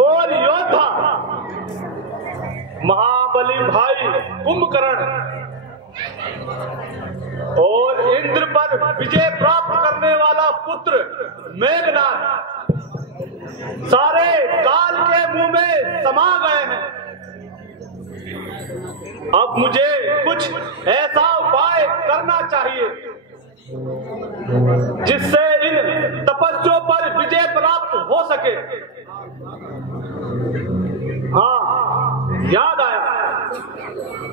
और योद्धा महाबली भाई कुंभकर्ण और इंद्र पर विजय प्राप्त करने वाला पुत्र मेघनाद सारे काल के मुंह में समा गए हैं। अब मुझे कुछ ऐसा उपाय करना चाहिए जिससे इन तपस्वियों पर विजय प्राप्त हो सके। हाँ, याद आया,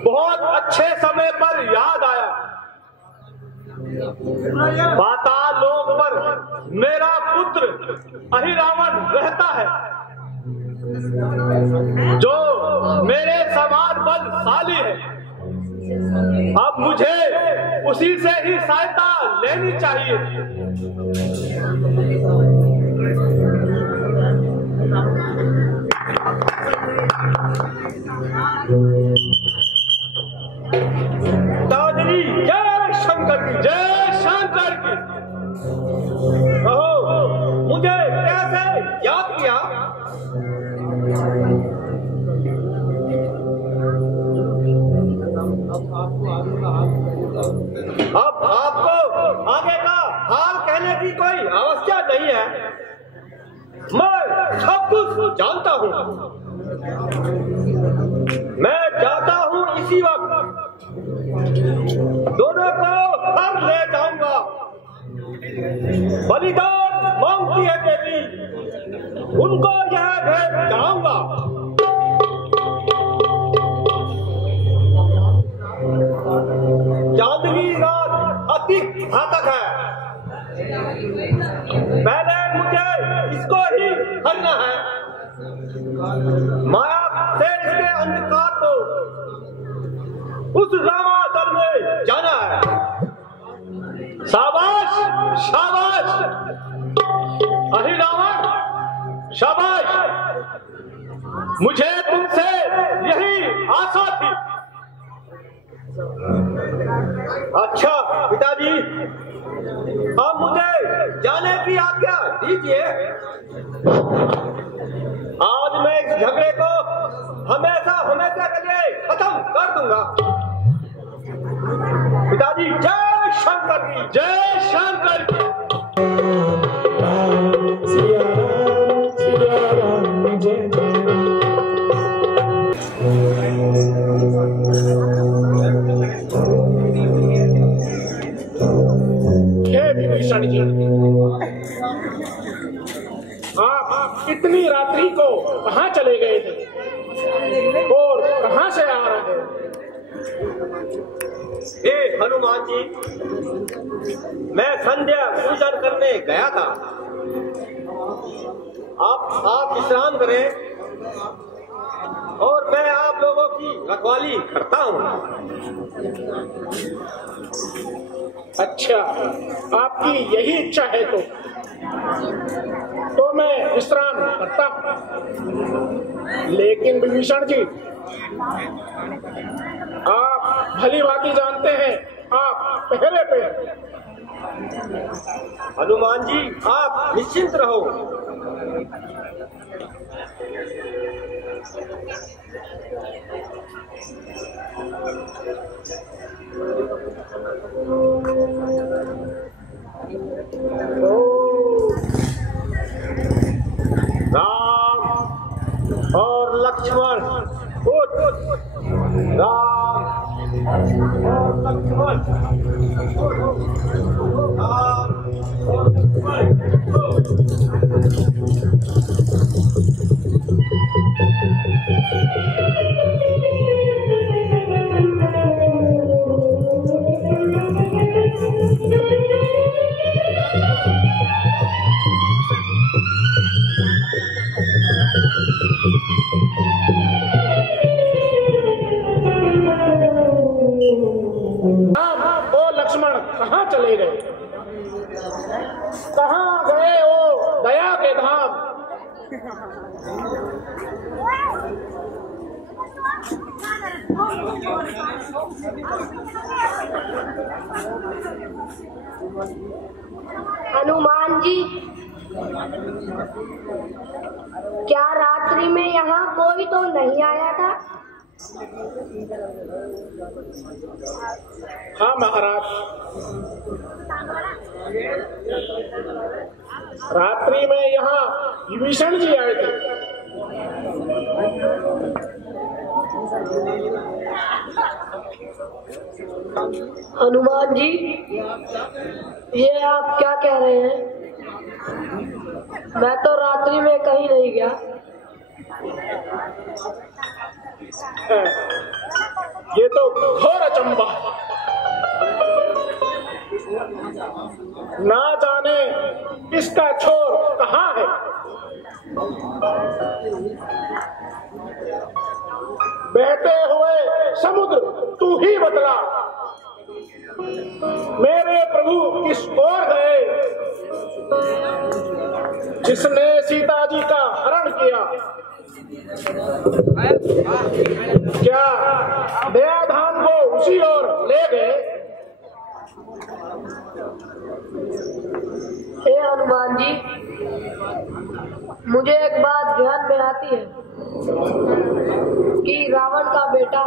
बहुत अच्छे समय पर याद आया। पाताल लोक पर मेरा पुत्र अहिरावण रहता है, जो मेरे समान बलशाली है। अब मुझे उसी से ही सहायता लेनी चाहिए। दादी जय शंकर की, जय शंकर की। कहो, मुझे कैसे याद किया? अब आपको आगे का हाल कहने की कोई आवश्यकता नहीं है, मैं सब कुछ जानता हूँ। मैं जाता हूँ इसी वक्त, दोनों को घर ले जाऊंगा। बलिदान मांगती है देवी, उनको यह भेज जाऊंगा। चांदनी रात अति घातक है, पहले मुझे इसको ही हरना है। माया से इसके अंधकार को उस रामादल में जाना है। शाबाश, शाबाश अहिरावण, शाबाश। मुझे तुमसे यही आशा थी। अच्छा पिताजी, अब मुझे जाने की आज्ञा दीजिए। आज मैं इस झगड़े को हमेशा हमेशा के लिए खत्म कर दूंगा। पिताजी जय शंकर की, जय शंकर की। सिया राम जय जय। विभीषण जी, आप इतनी रात्रि को कहाँ चले गए थे और कहाँ से आ रहे हैं? हनुमान जी, मैं संध्या पूजन करने गया था। आप विश्राम करें और मैं आप लोगों की रखवाली करता हूँ। अच्छा, आपकी यही इच्छा है तो मैं विश्राम करता हूँ। लेकिन विभीषण जी, आप भली भांति जानते हैं आप पहरे पे हैं। हनुमान जी, आप निश्चिंत रहो। राम और लक्ष्मण, राम और लक्ष्मण, राम और लक्ष्मण कहाँ चले गए? कहाँ गए ओ दया के धाम? हनुमान जी, क्या रात्रि में यहाँ कोई तो नहीं आया था? हाँ महाराज, रात्रि में यहाँ विभीषण जी आए थे। हनुमान जी, ये आप क्या कह रहे हैं? मैं तो रात्रि में कहीं नहीं गया। ये तो घोर अचंभा, ना जाने इसका छोर कहाँ है। बहते हुए समुद्र तू ही बतला, मेरे प्रभु किस ओर गए? जिसने सीता जी का हरण किया, क्या दया धाम को उसी ओर ले गए? हे हनुमान जी, मुझे एक बात ध्यान में आती है कि रावण का बेटा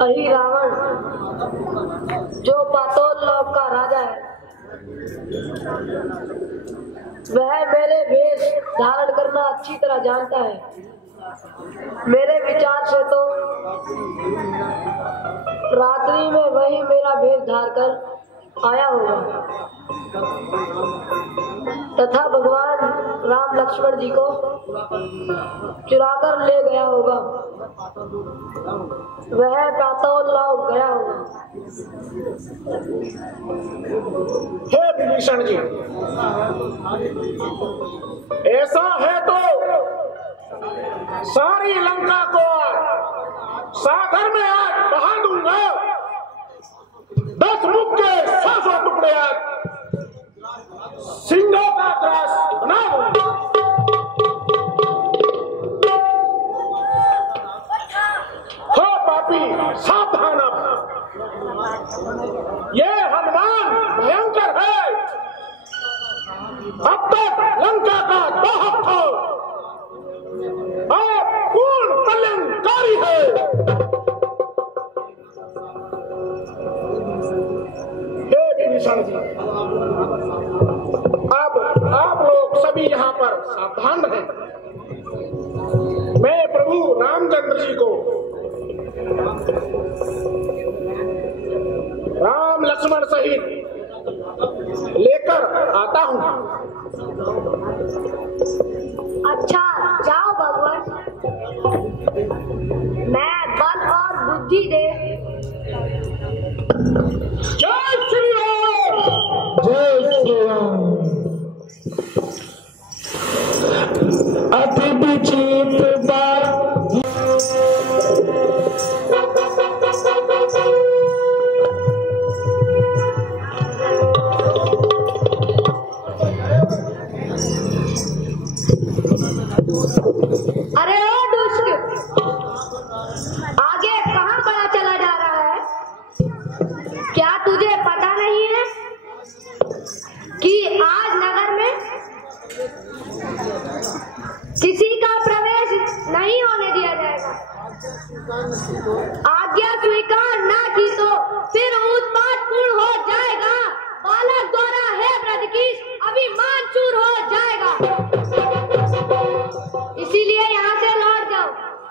अहि रावण, जो पाताल लोक का राजा है, वह मेरे वेश धारण करना अच्छी तरह जानता है। मेरे विचार से तो रात्रि में वही मेरा वेश धार कर आया होगा तथा भगवान राम लक्ष्मण जी को चुराकर ले गया होगा। वह पाताल लोक गया होगा। हे विभीषण जी, ऐसा है तो सारी लंका को सागर में आज बहा दूंगा। 10 मुख के 100 टुकड़े आज सिंहों का त्रास बना दूंगा। हो पापी, सावधान अब, ये हनुमान भयंकर है। अब तक लंका का दाहक हो, अब पूर्ण कल्याणकारी है। हे विभीषण जी, अब आप लोग सभी यहाँ पर सावधान रहें। मैं प्रभु रामचंद्र जी को राम लक्ष्मण सहित लेकर आता हूँ। अच्छा, जाओ भगवान, मैं बल और बुद्धि दे। जय श्री राम। जय श्री राम। अति विचित्र बात अरे ओ दुष्ट, आगे कहाँ बड़ा चला जा रहा है? क्या तुझे पता नहीं है कि आज नगर में किसी का प्रवेश नहीं होने दिया जाएगा? आज्ञा स्वीकार ना की तो फिर उत्पात पूर्ण हो जाएगा। बालक द्वारा है ब्रज की अभिमान चूर हो जाएगा। इसीलिए यहाँ से लौट जाओ।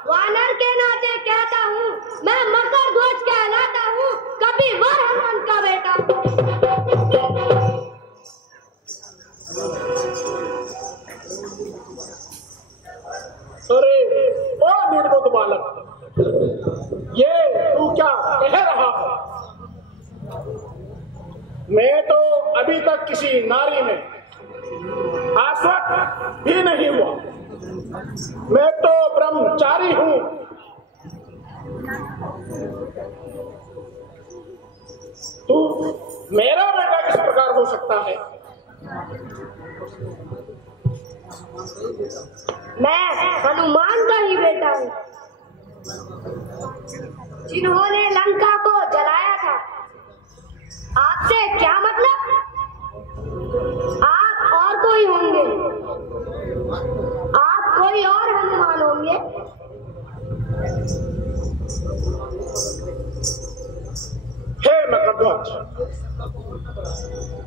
वानर के नाते कहता हूँ, मैं मकर ध्वज कहलाता हूँ, कभी वर हनुमान का बेटा। अरे ओ निर्बुद्ध बालक, ये तू क्या कह रहा है? मैं तो अभी तक किसी नारी में आसक्त भी नहीं हुआ। मैं तो ब्रह्मचारी हूँ। तू मेरा बेटा किस प्रकार हो सकता है? मैं हनुमान का ही बेटा हूँ, जिन्होंने लंका को जलाया था। आपसे क्या मतलब? आप और कोई नहीं होंगे, आप कोई और हनुमान होंगे। हे मकरध्वज,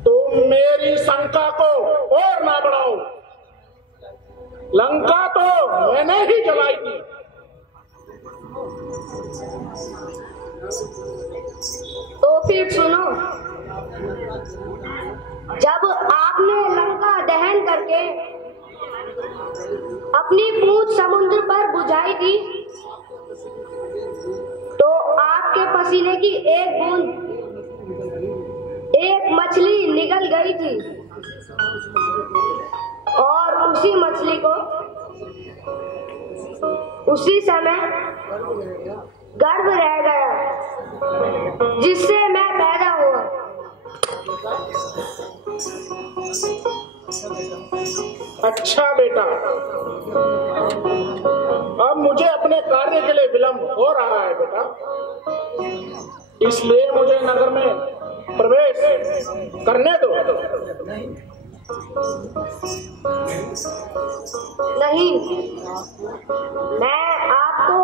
तुम मेरी शंका को और ना बढ़ाओ। लंका तो मैंने ही जलाई थी। तो फिर सुनो, जब आपने लंका दहन करके अपनी पूंछ समुद्र पर बुझाई थी, तो आपके पसीने की एक बूंद एक मछली निगल गई थी और उसी मछली को उसी समय गर्भ रह गया, जिससे मैं पैदा हुआ। अच्छा बेटा, अब मुझे अपने कार्य के लिए विलंब हो रहा है बेटा, इसलिए मुझे नगर में प्रवेश करने दो। नहीं, मैं आपको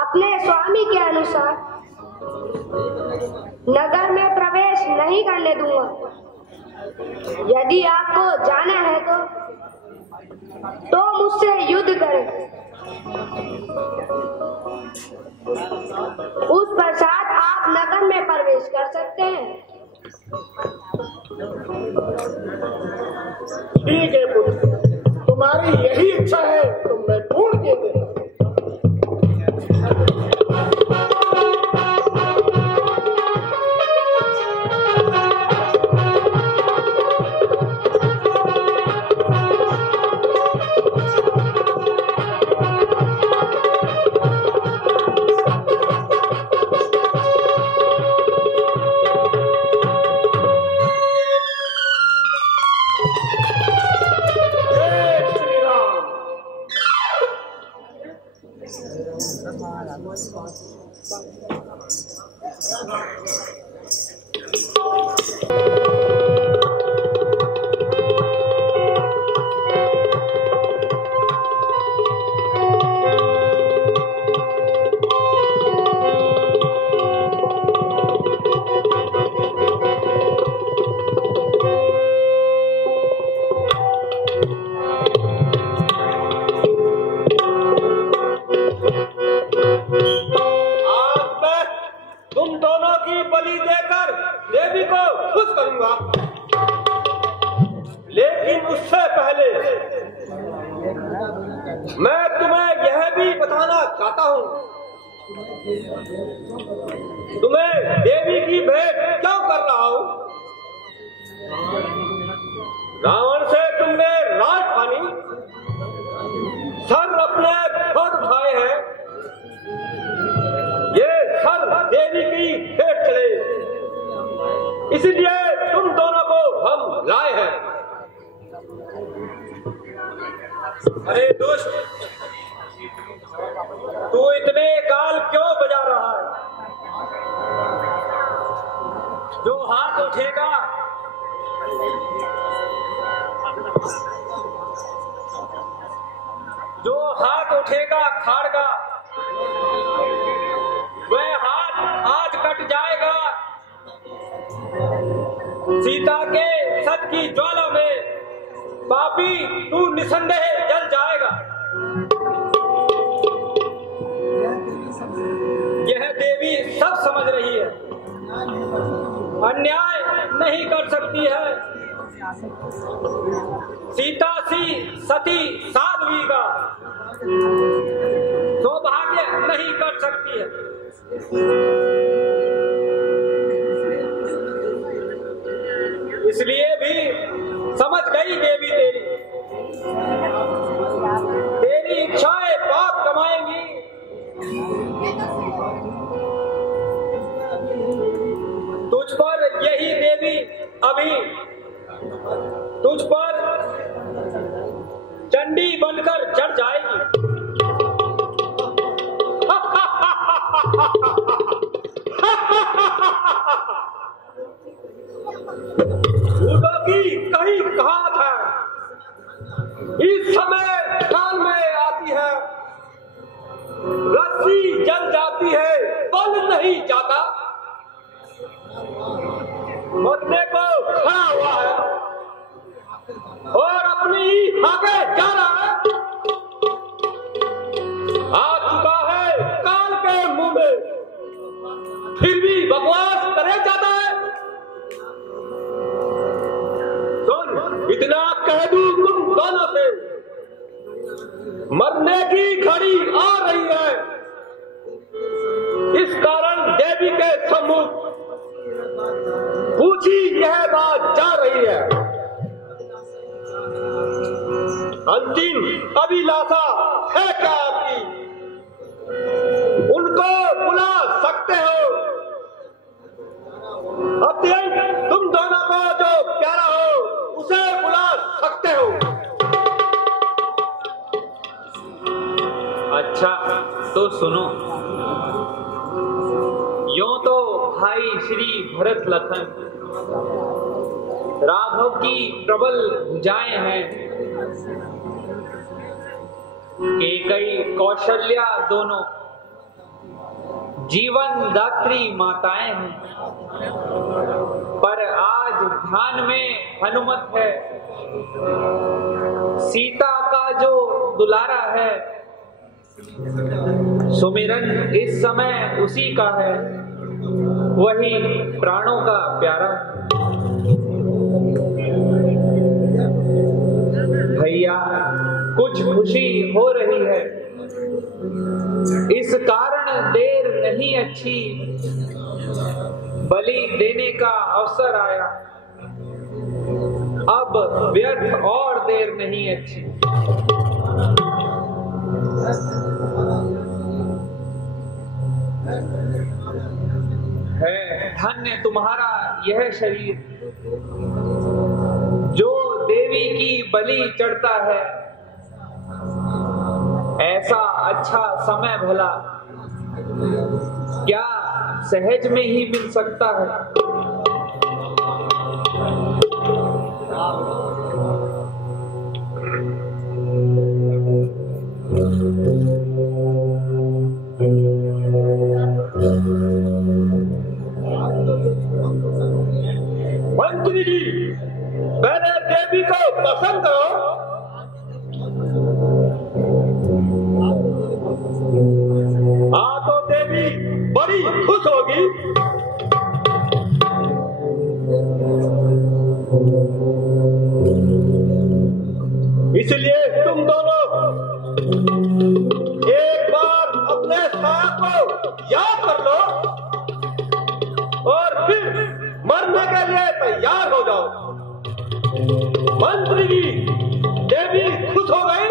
अपने स्वामी के अनुसार नगर में प्रवेश नहीं करने दूंगा। यदि आपको जाना है तो मुझसे युद्ध करें। उस पश्चात आप नगर में प्रवेश कर सकते हैं। ठीक है पुत्र, तुम्हारी यही इच्छा है तो मैं पूर्ण किए देता हूं। लेकिन उससे पहले मैं तुम्हें यह भी बताना चाहता हूं, तुम्हें देवी की भेंट क्यों कर रहा हूं। रावण से तुमने राज पानी, सर अपने खुद उठाए हैं, ये सर देवी की भेंट चले, इसलिए तुम दोनों को हम लाए हैं। अरे दुष्ट, तू इतने काल क्यों बजा रहा है? जो हाथ उठेगा खाड़गा, वह हाथ आज कट जाएगा। सीता के सत की ज्वाला में पापी तू निसंदेह जल जाएगा। यह देवी सब समझ रही है, अन्याय नहीं कर सकती है। सीता सी सती साध्वी का सौभाग्य नहीं कर सकती है। इसलिए भी समझ गई देवी तेरी इच्छाएं पाप कमाएंगी। तुझ पर यही देवी अभी तुझ पर चंडी बनकर चढ़ जाएगी। भूतों की वही कहा था, इस समय ख्याल में आती है, रस्सी जल जाती है बल नहीं जाता। मरने को खड़ा हुआ है और अपनी आगे जा रहा है। आ चुका है काल के मुंह में, फिर भी बकवास करे जाता है। सुन, इतना कह दूं तुम दोनों से, मरने की घड़ी आ रही है। इस कारण देवी के सम्मुख पूछी यह बात जा रही है। अंतिम अभिलाषा है क्या आपकी? उनको बुला सकते हो। अत्यंत तुम दोनों को जो प्यारा हो उसे बुला सकते हो। अच्छा तो सुनो, यूं तो भाई श्री भरत लखन राघव की प्रबल भुजाएं हैं, केकई कौशल्या दोनों जीवन दात्री माताएं हैं। पर आज ध्यान में हनुमत है, सीता का जो दुलारा है, सुमिरन इस समय उसी का है, वही प्राणों का प्यारा। भैया कुछ खुशी हो रही है, इस कारण देर नहीं अच्छी, बलि देने का अवसर आया, अब व्यर्थ और देर नहीं अच्छी। है धन्य तुम्हारा यह शरीर, जो देवी की बलि चढ़ता है। ऐसा अच्छा समय भला क्या सहज में ही मिल सकता है? मंत्री जी, पहले देवी को पसंद करो, तो देवी बड़ी खुश होगी। इसलिए तुम दोनों एक बार अपने साथ को याद कर लो और फिर मरने के लिए तैयार हो जाओ। मंत्री जी, देवी खुश हो गई।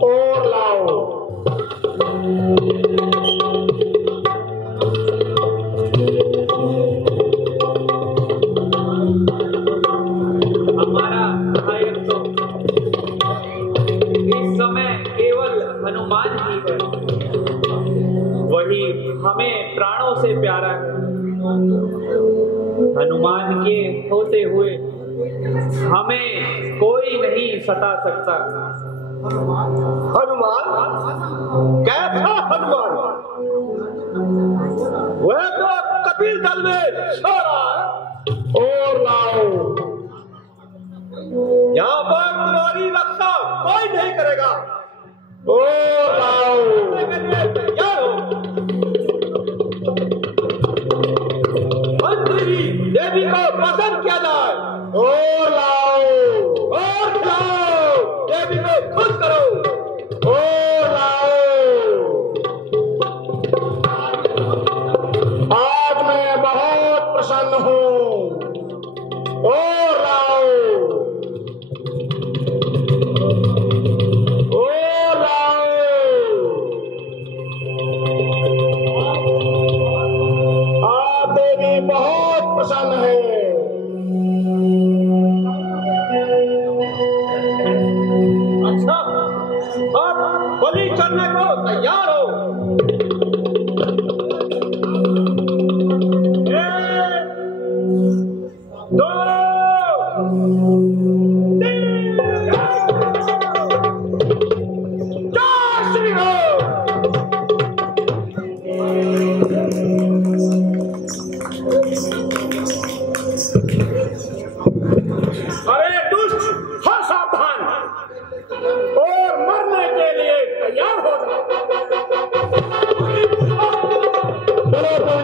और लाओ। हमारा सहायक तो इस समय केवल हनुमान ही है, वही हमें प्राणों से प्यारा है। हनुमान के होते हुए हमें कोई नहीं सता सकता। हनुमान? कैसा हनुमान? वह तो कपिल दल में सो रहा है। और लाओ। यहाँ पर तुम्हारी रक्षा कोई नहीं करेगा। और लाओ। तैयार हो। मंत्री जी, देवी को पसंद किया जाए। और लाओ। और खिलाओ, देवी को खुश करो। और लाओ। आज मैं बहुत प्रसन्न हूँ। और लाओ। और लाओ।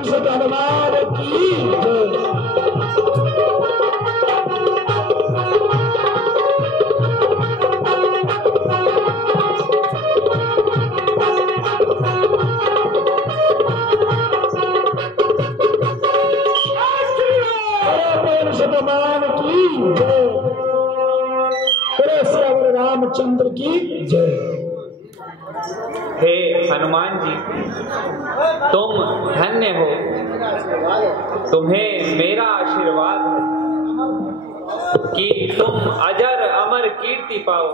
सुत हनुमान की जय। हनुमान की जय। श्री रामचंद्र की जय। हे हनुमान जी, तुम धन्य हो, तुम्हें मेरा आशीर्वाद है कि तुम अजर अमर कीर्ति पाओ।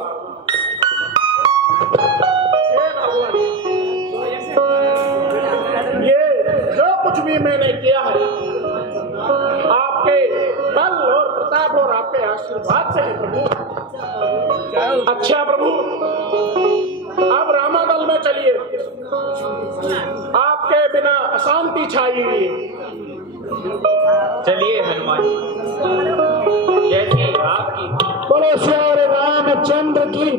ये जो कुछ भी मैंने किया है आपके बल और प्रताप और आपके आशीर्वाद से है प्रभु। अच्छा प्रभु, अब रामादल में चलिए, आपके बिना अशांति छाई हुई है। चलिए हनुमान जी, जैसी आपकी। बोलो श्री रामचंद्र की